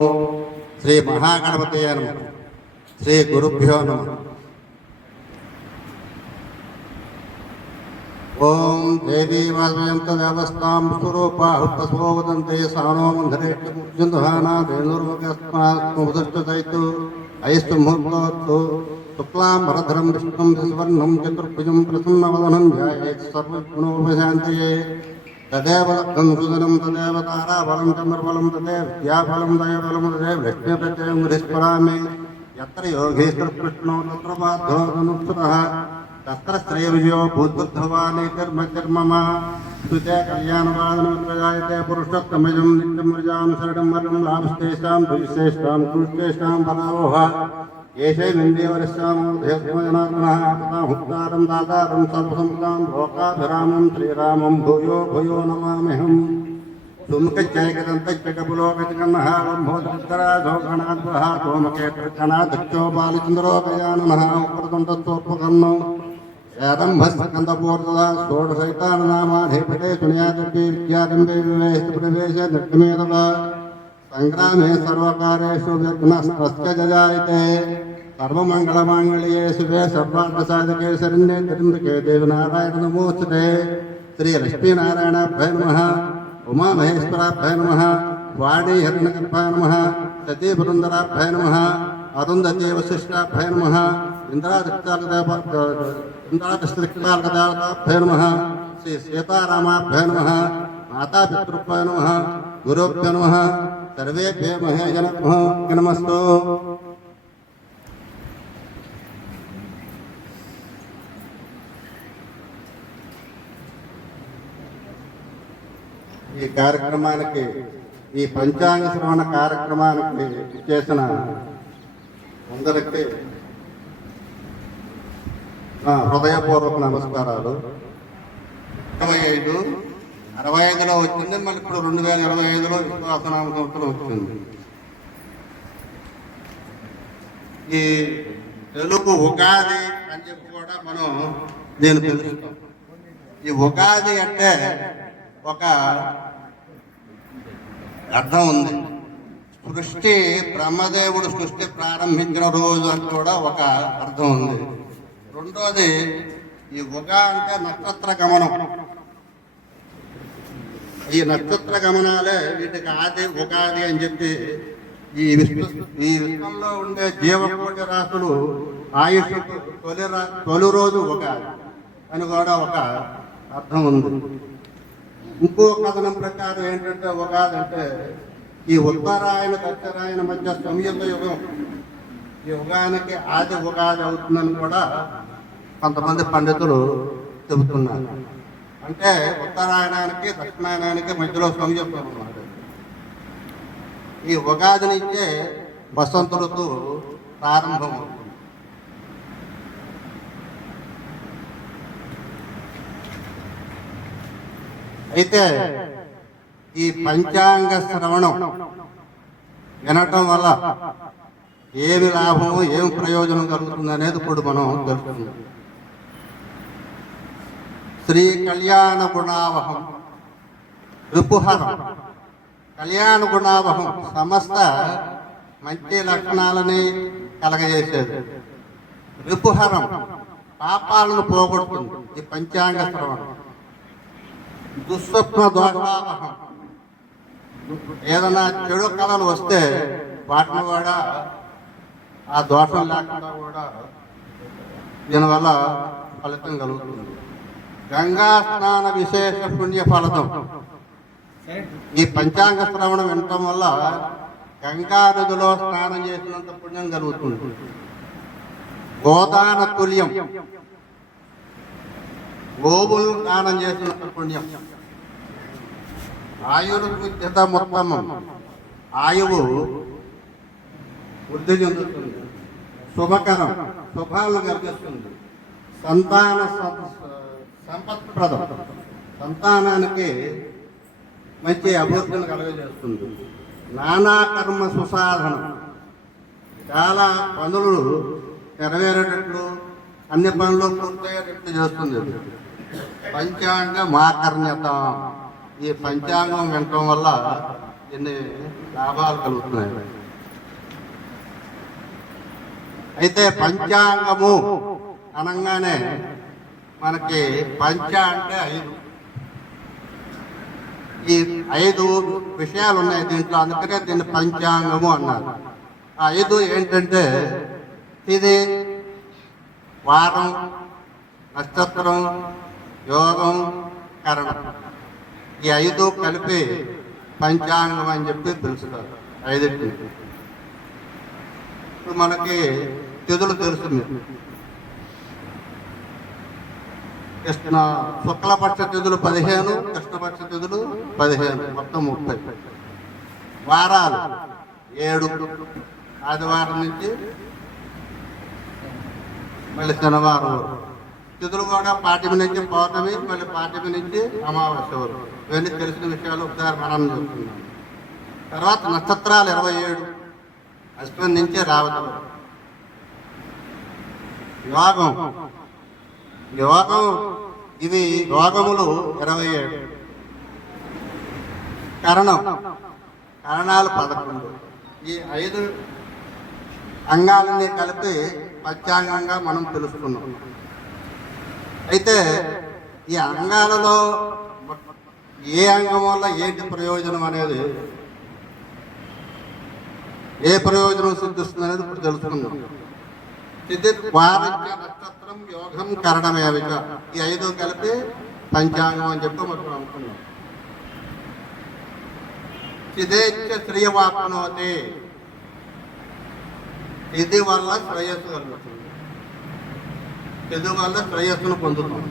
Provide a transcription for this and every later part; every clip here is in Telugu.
శ్రీ మహాగణపతి నమ. శ్రీ గురుభ్యో నమ. ఓం దేవీ వాసయంత దేవస్తాం స్వరూపాహుతస్వో వదంతే సానో మంధరేట్యుందుహానా ధేనుర్వగస్మాత్ముదృష్టదైతు ఐస్తు ముహూర్తోత్తు శుక్లాం వరధరం విష్ణుం సువర్ణం చతుర్భుజం ప్రసన్నవదనం ధ్యాయేత్ సర్వగుణోపశాంతయే तदेव रक्तं सुदनं तदेव ताराफलं चन्द्रफलं तदेव विद्याफलं दयफलं तदेव लक्ष्मीप्रत्ययं हृस्मरामि यत्र योगेश्वरकृष्णो तत्र बाद्धोनुसृतः तत्र श्रेयविजयो भूद्बुद्धवाने कर्म कर्म स्तुते कल्याणवादनोत्रजायते पुरुषोत्तमजं नित्यमृजां शरणं लाभस्तेषां भविष्येषां कृष्टेषां परावोह భవిశ్రేష్టాం దాతారం సర్వసంతాం లోకాభిరామం శ్రీరామం భూయో భూయో నమామ్యహం. సుముఖజైకదంతకపులోకజగన్నః బ్రహ్మోదరాధోగణాద్వః సోమకేతృగణాదక్షో బాలచంద్రోపయాననః ఉపరదంతోపకర్ణం ఏదంభస్కందపూర్తదా షోడశైతాననామాధిపతే సునియాదపి విద్యారంభే వివేశ ప్రవేశ నిర్గమేదవ संग्रामे सर्वकारेषु विघ्नस्तस्य जजायते सर्वमङ्गलमाङ्गल्ये शुभे सर्वार्थसाधके शरण्ये त्रिम्बके देवनारायण नमोऽस्तुते श्रीलक्ष्मीनारायणाभ्य नमः, उमामहेश्वराभ्य नमः वाणी हिरण्यगर्भा नमः, सतीपुरन्दराभ्य नमः अरुन्धती वशिष्ठाभ्य नमः इन्द्रादिष्टालकदाभ्य नमः, श्रीसीतारामाभ्य नमः, मातापितृभ्य नमः గురుభ్యో నమ. సర్వేభ్యో మహేజన నమస్తు. ఈ కార్యక్రమానికి ఈ పంచాంగ శ్రవణ కార్యక్రమానికి చేసిన అందరికీ హృదయపూర్వక నమస్కారాలు. ఇరవై ఐదు అరవై ఐదులో వచ్చింది మళ్ళీ ఇప్పుడు రెండు వేల ఇరవై ఐదులో విశ్వాసనామ సంవత్సరం వచ్చింది. ఈ తెలుగు ఉగాది అని చెప్పి కూడా మనం దీన్ని పిలుస్తాం. ఈ ఉగాది అంటే ఒక అర్థం ఉంది. సృష్టి బ్రహ్మదేవుడు సృష్టి ప్రారంభించిన రోజు అని కూడా ఒక అర్థం ఉంది. రెండోది ఈ ఉగా అంటే నక్షత్ర గమనం. ఈ నక్షత్ర గమనాలే వీటికి ఆది ఉగాది అని చెప్పి ఈ విశ్వ ఈ విశ్వంలో ఉండే జీవకోటి రాసులు ఆయుష్ తొలి రా- తొలి రోజు ఉగాది అని కూడా ఒక అర్థం ఉంది. ఇంకో కథనం ప్రకారం ఏంటంటే ఉగాది అంటే ఈ ఉత్తరాయణ దక్షరాయణ మధ్య సంయుక్త యుగం. ఈ యుగానికి ఆది ఉగాది అవుతుందని కూడా కొంతమంది పండితులు చెబుతున్నారు. అంటే ఉత్తరాయణానికి దక్షిణాయనానికి మధ్యలో స్వామి అన్నమాట. ఈ ఉగాది నుంచే వసంత ఋతువు ప్రారంభం అవుతుంది. అయితే ఈ పంచాంగ శ్రవణం వినటం వల్ల ఏమి లాభము ఏం ప్రయోజనం కలుగుతుంది అనేది ఇప్పుడు మనం తెలుసుకుందాం. శ్రీ కళ్యాణ గుణావహం రిపుహరం. కళ్యాణ గుణావహం సమస్త మంచి లక్షణాలని కలగజేసేది. రిపుహరం పాపాలను పోగొడుతుంది ఈ పంచాంగ శ్రవణం. దుస్వప్న దోషావహం ఏదైనా చెడు కళలు వస్తే వాటిని కూడా ఆ దోషం లేకుండా కూడా దీనివల్ల ఫలితం కలుగుతుంది. గంగా స్నాన విశేష పుణ్య ఫలతం ఈ పంచాంగ శ్రవణం వినటం వల్ల గంగా నదిలో స్నానం చేసినంత పుణ్యం కలుగుతుంది. గోదాన తుల్యం. గోవులు స్నానం చేసినంత పుణ్యం. ఆయుర్విద్యత మొత్తమం. ఆయువు వృద్ధి చెందుతుంది. శుభకరం శుభాలను కలిగిస్తుంది. సంతాన స- సంపత్ప్రదం సంతానానికి మంచి అభివృద్ధిని కలుగజేస్తుంది. నానా కర్మ సుసాధనం. చాలా పనులు నెరవేరేటట్లు అన్ని పనులు పూర్తయ్యేటట్లు చేస్తుంది పంచాంగ మాకర్ణ్యత ఈ పంచాంగం వినటం వల్ల ఎన్ని లాభాలు కలుగుతున్నాయి. అయితే పంచాంగము అనగానే మనకి పంచ అంటే ఐదు. ఈ ఐదు విషయాలు ఉన్నాయి దీంట్లో. అందుకనే దీన్ని పంచాంగము అన్నారు. ఆ ఐదు ఏంటంటే ఇది వారం నక్షత్రం యోగం కరణం. ఈ ఐదు కలిపి పంచాంగం అని చెప్పి పిలుస్తారు. ఐదు ఇప్పుడు మనకి తిథులు తెలుసు కృష్ణ శుక్లపక్ష తిథులు పదిహేను కృష్ణపక్ష తిథులు పదిహేను. మొత్తం ముప్పై. వారాలు. ఏడు. ఆదివారం నుంచి మళ్ళీ శనివారం వరకు. తిథులు కూడా పాఠ్యమి నుంచి పౌర్ణమి మళ్ళీ పాఠ్యమి నుంచి అమావాస్య వరకు. ఇవన్నీ తెలిసిన విషయాలు ఒకసారి మనం చెప్తున్నాం తర్వాత నక్షత్రాలు ఇరవై ఏడు. అశ్వం నుంచి రావటం. యోగం వివాహం. ఇవి రోగములు ఇరవై ఏడు. కరణం. కరణాలు పదకొండు. ఈ ఐదు అంగాలని కలిపి పంచాంగంగా మనం తెలుసుకున్నాం అయితే ఈ అంగాలలో ఏ అంగం వల్ల ఏంటి ప్రయోజనం అనేది ఏ ప్రయోజనం సిద్ధిస్తుంది అనేది ఇప్పుడు తెలుసుకుందాం. సిద్ధి నక్షత్రం యోగం కరణమేవిక. ఈ ఐదు కలిపి పంచాంగం అని చెప్తూ మనం అనుకున్నాం. సిద్ధేచ్ఛ శ్రీయవాప్నోతి ఇది వల్ల శ్రేయస్సు కలుగుతుంది. ఇది వల్ల శ్రేయస్సును పొందుతాం.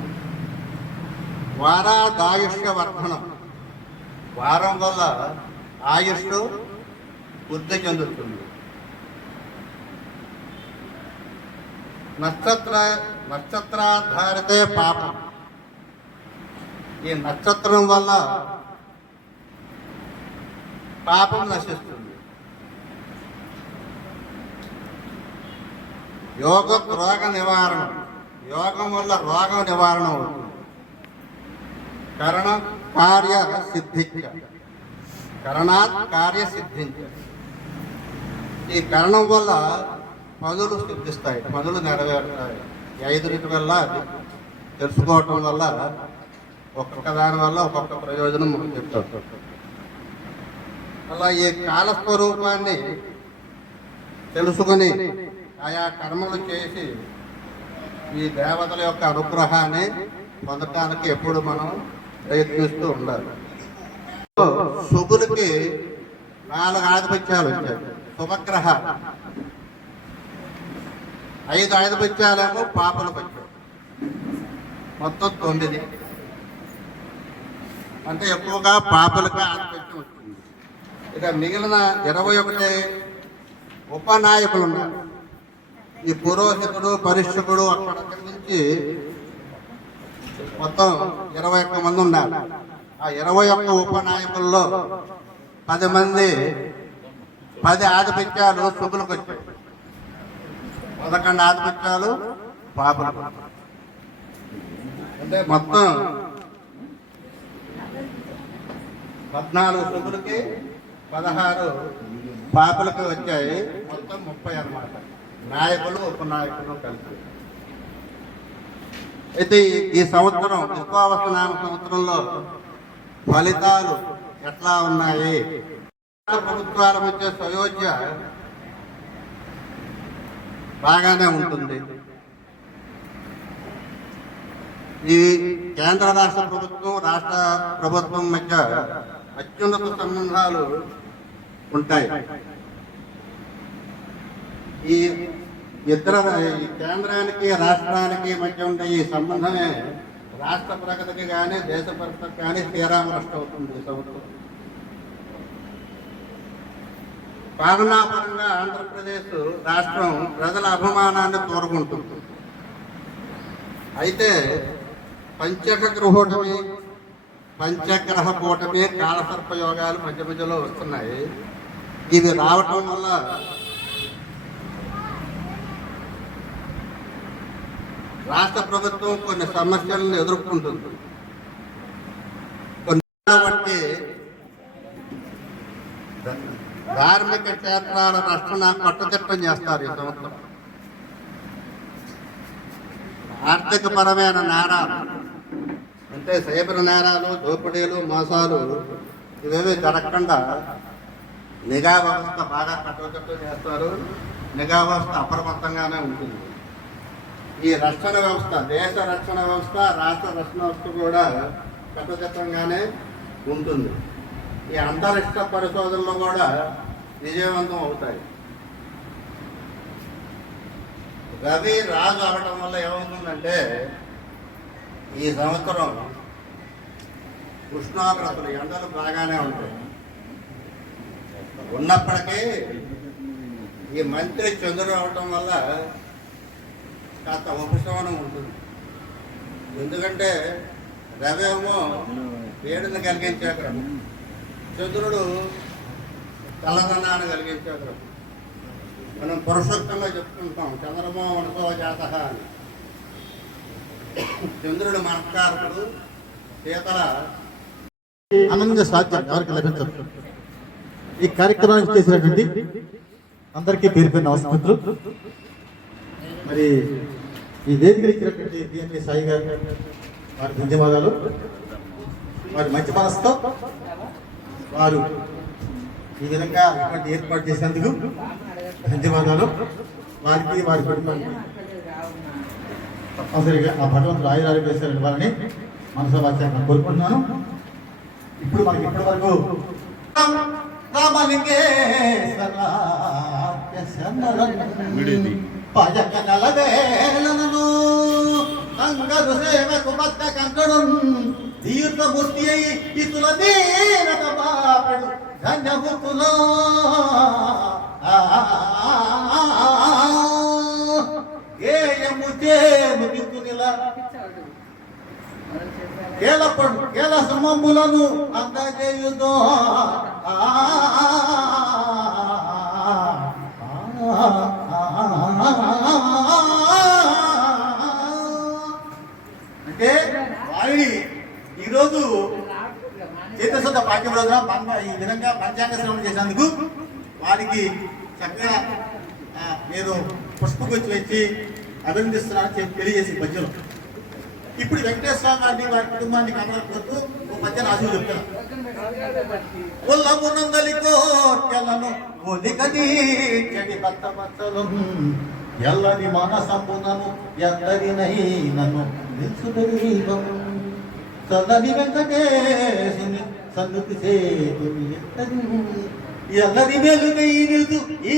వారాదాయుష్య వర్ధనం వారం వల్ల ఆయుష్ వృద్ధి చెందుతుంది. నక్షత్ర నక్షత్రాధారితే పాపం. ఈ నక్షత్రం వల్ల పాపం నశిస్తుంది. యోగ రోగ నివారణ. యోగం వల్ల రోగం నివారణ అవుతుంది. కరణ కార్య సిద్ధించ. కరణాత్ కార్య సిద్ధించ. ఈ కరణం వల్ల పనులు సిద్ధిస్తాయి పనులు నెరవేరుతాయి. ఈ ఐదుటి వల్ల తెలుసుకోవటం వల్ల ఒక్కొక్క దాని వల్ల ఒక్కొక్క ప్రయోజనం మనం చెప్తాం. అలా ఈ కాలస్వరూపాన్ని తెలుసుకొని ఆయా కర్మలు చేసి ఈ దేవతల యొక్క అనుగ్రహాన్ని పొందటానికి ఎప్పుడు మనం ప్రయత్నిస్తూ ఉండాలి. శుభులకి నాలుగు ఆధిపత్యాలు వచ్చాయి. శుభగ్రహ ఐదు ఆధిపత్యాలేమో పాపల పత్యం మొత్తం తొమ్మిది. అంటే ఎక్కువగా పాపలకు ఆధిపత్యం వచ్చింది ఇక మిగిలిన ఇరవై ఒకటి ఉపనాయకులు ఉన్నారు ఈ పురోహితుడు పరిశ్రకుడు అక్కడ నుంచి మొత్తం ఇరవై ఒక్క మంది ఉన్నారు. ఆ ఇరవై ఒక్క ఉపనాయకుల్లో పది మంది పది ఆధిపత్యాలు శుభులకు వచ్చాయి పదకొండు ఆధిపత్యాలు పాపలు. అంటే మొత్తం పద్నాలుగు శుభులకి పదహారు పాపలకి వచ్చాయి. మొత్తం ముప్పై అన్నమాట. నాయకులు ఉపనాయకులు కలిసి. అయితే ఈ- సంవత్సరం విశ్వావస నామ సంవత్సరంలో ఫలితాలు ఎట్లా ఉన్నాయి? ప్రభుత్వాల మధ్య సయోధ్య బాగానే ఉంటుంది. ఈ కేంద్ర రాష్ట్ర ప్రభుత్వం రాష్ట్ర ప్రభుత్వం మధ్య అత్యున్నత సంబంధాలు ఉంటాయి. ఈ ఇద్దరు ఈ కేంద్రానికి రాష్ట్రానికి మధ్య ఉండే ఈ సంబంధమే రాష్ట్ర ప్రగతికి కానీ దేశ ప్రగతికి కానీ శ్రీరామరాష్ట్ర అవుతుంది సంవత్సరం పాలనాపరంగా ఆంధ్రప్రదేశ్ రాష్ట్రం ప్రజల అభిమానాన్ని కోరుకుంటుంది అయితే పంచక గృహోటమి పంచగ్రహ కూటమి కాలసర్పయోగాలు మధ్య మధ్యలో వస్తున్నాయి. ఇవి రావటం వల్ల రాష్ట్ర ప్రభుత్వం కొన్ని సమస్యలను ఎదుర్కొంటుంది కొన్ని బట్టి ధార్మిక క్షేత్రాల రక్షణ కట్టుదిట్టం చేస్తారు ఈ సంవత్సరం. ఆర్థిక పరమైన నేరాలు అంటే సైబర్ నేరాలు దోపిడీలు మోసాలు ఇవేవి జరగకుండా నిఘా వ్యవస్థ బాగా కట్టుదిట్టం చేస్తారు. నిఘా వ్యవస్థ అప్రమత్తంగానే ఉంటుంది. ఈ రక్షణ వ్యవస్థ దేశ రక్షణ వ్యవస్థ రాష్ట్ర రక్షణ వ్యవస్థ కూడా కట్టుదిట్టంగానే ఉంటుంది. ఈ అంతరిక్ష పరిశోధనలో కూడా విజయవంతం అవుతాయి. రవి రాజు అవడం వల్ల ఏమవుతుందంటే ఈ సంవత్సరం ఉష్ణోగ్రతలు ఎండలు బాగానే ఉంటాయి. ఉన్నప్పటికీ ఈ మంత్రి చంద్రుడు అవటం వల్ల కాస్త ఉపశమనం ఉంటుంది. ఎందుకంటే రవి వేడిని కలిగించే చంద్రుడు చల్లదనాన్ని కలిగించే మనం పురుషోత్తంగా చెప్పుకుంటాం చంద్రమో మనసో జాత అని. చంద్రుడు మనకారకుడు శీతల ఆనంద సాధ్యం ఎవరికి లభించదు. ఈ కార్యక్రమానికి చేసినటువంటి అందరికీ పేరు పేరు నమస్కారాలు మరి ఈ వేదిక ఇచ్చినటువంటి బిఎంఈ సాయి గారు వారి ధన్యవాదాలు. వారి మంచి మనసుతో వారు ఈ విధంగా ఇటువంటి ఏర్పాటు చేసినందుకు ధన్యవాదాలు. వారికి వారి కుటుంబానికి తప్పనిసరిగా ఆ భగవంతుడు ఆయురారోగ్యాలు ఇవ్వాలని మనసు వాచ్యంగా కోరుకుంటున్నాను. ఇప్పుడు మనకి ఇప్పటి వరకు పజకనలవేలను అంగరు సేవకు బద్ద కంకడు దీర్ఘమూర్తి అయి ఇతుల దీనత బాపడు ధన్యముతులో ఏయము చేను దిక్కునిలా కేలపడు కేల సమములను అందజేయుదో. అంటే రాజ్యాంగ పంచాంగ శ్రవణం చేసినందుకు వారికి చక్కగా నేను పుష్పగుచ్చి వచ్చి అభినందిస్తున్నానని చెప్పి తెలియజేసి మధ్యలో. ఇప్పుడు వెంకటేశ్వర స్వామి గారిని వారి కుటుంబాన్ని కాపాడుకుంటూ ఒక మధ్య రాజు చెప్తాను ఉల్లమునందలి కోర్కెలను ఒలికది ఎల్లని మనసంబునను ఎందరినైనను నిల్చుదీపము చల్లని వెంకటేశుని సన్నుతి సేతుని ఎత్తని ఎల్లరి వెలుగై నిలుదు ఈ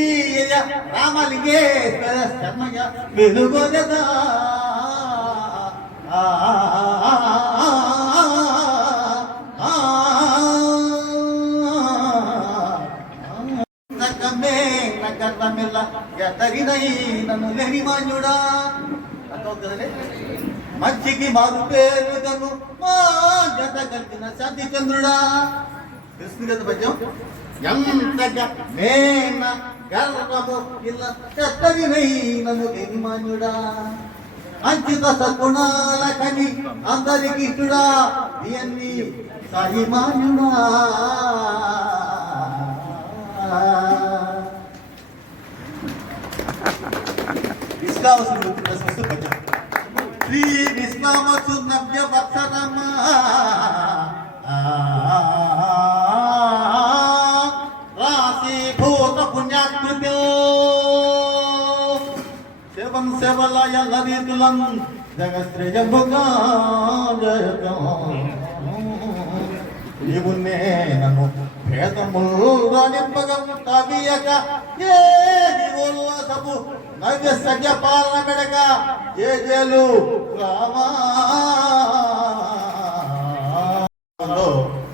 రామలింగేశ్వర శర్మయ్య వెలుగొరదా ఆ నగమే నగరమిల్ల ఎతరినై నన్ను లేని మాన్యుడా అర్థమవుతుందండి మారు పేరుగను మా జత కలిగిన శాంతి తెలుస్తుంది కదా పద్యం? ఎంతగా మేన గర్వము ఇలా చెత్తరినై నన్ను లేని మాన్యుడా సద్గుణాల కని అందరికి ఇష్టడా ఇవన్నీ సహిమానుడా. మాన్యుడా విశ్వాసుడు పద్యం. శ్రీ విశ్వామసు నవ్య వత్సరమ రాశి పుణ్యాకృతి శివం శివలయ లలితులం జగశ్రేయముగా నీవు నేను భేదములు కవియక ఏ ఉల్లాసపు నవ్య సఖ్య పాలన మెడక. ఏ జేలు రామా.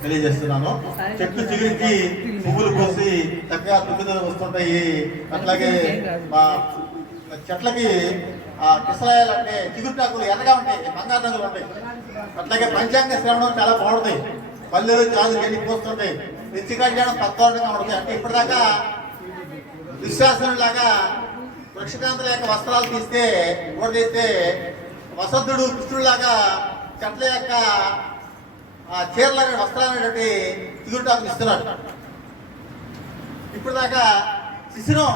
తెలియజేస్తున్నాను. చెట్లు చిగురించి పువ్వులు కోసి చక్కగా తుమ్మిదలు వస్తుంటాయి. అట్లాగే మా చెట్లకి ఆ కిసరాయాలు అంటే చిగురుటాకులు ఎర్రగా ఉంటాయి బంగారు రంగులు ఉంటాయి. అట్లాగే పంచాంగ శ్రవణం చాలా బాగుంటాయి పల్లెలు జాజులు ఎన్ని పోస్తుంటాయి నిత్య కళ్యాణం తత్వాలుగా ఉంటాయి అంటే ఇప్పటిదాకా విశ్వాసం లాగా వృక్షకాంతుల యొక్క వస్త్రాలు తీస్తే ఊడదీస్తే వసంతుడు కృష్ణుడిలాగా చెట్ల యొక్క ఆ చీరల వస్త్రాలనేటువంటి తిరుగుటాకు ఇస్తున్నాడు. ఇప్పుడు దాకా శిశిరం